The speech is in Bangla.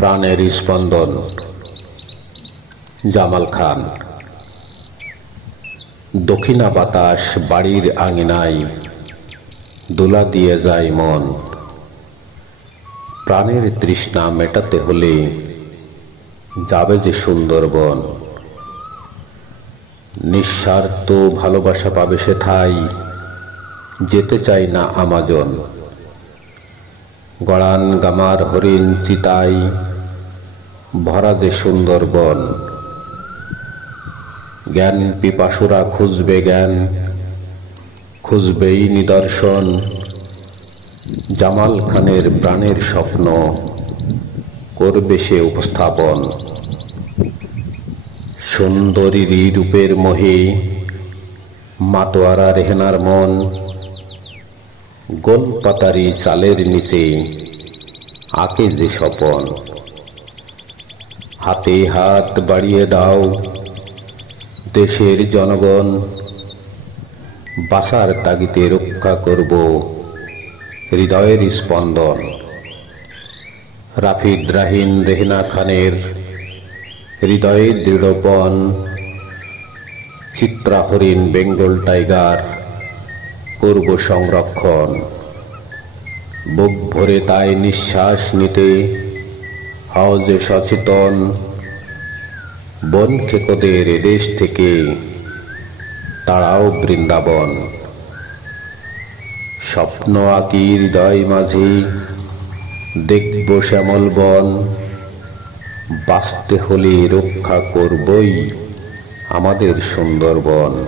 প্রাণের স্পন্দন জামাল খান। দক্ষিণা বাতাস বাড়ির আঙিনায় দোলা দিয়ে যায় মন। প্রাণের তৃষ্ণা মেটাতে হলে যাবে যে সুন্দরবন। নিঃস্বার্থ ভালোবাসা পাবে সেথায়, যেতে চাই না আমাজন। গড়ান গামার হরিণ চিতাই ভরা যে সুন্দরবন। জ্ঞান পিপাসুরা খুঁজবে জ্ঞান, খুঁজবেই নিদর্শন। জামাল খানের প্রাণের স্বপ্ন করবে সে উপস্থাপন। সুন্দরী রূপের মোহে মাতোয়ারা রেহেনার মন। গোলপাতারি চালের নিচে আঁকে যে স্বপন। হাতে হাত বাড়িয়ে দাও দেশের জনগণ। বাঁচার তাগিদে রক্ষা করব হৃদয়ের স্পন্দন। রাফিদ রাহিন রেহেনা খানের হৃদয়ের দৃঢ়পন। চিত্রা হরিণ বেঙ্গল টাইগার করব সংরক্ষণ। বুক ভরে তাই নিঃশ্বাস নিতে হও যে সচেতন। বন খেকোদের এদেশ থেকে তারাও বৃন্দাবন। স্বপ্ন আঁকি হৃদয় মাঝে দেখব শ্যামল বন। বাঁচতে হলে রক্ষা করবই আমাদের সুন্দরবন।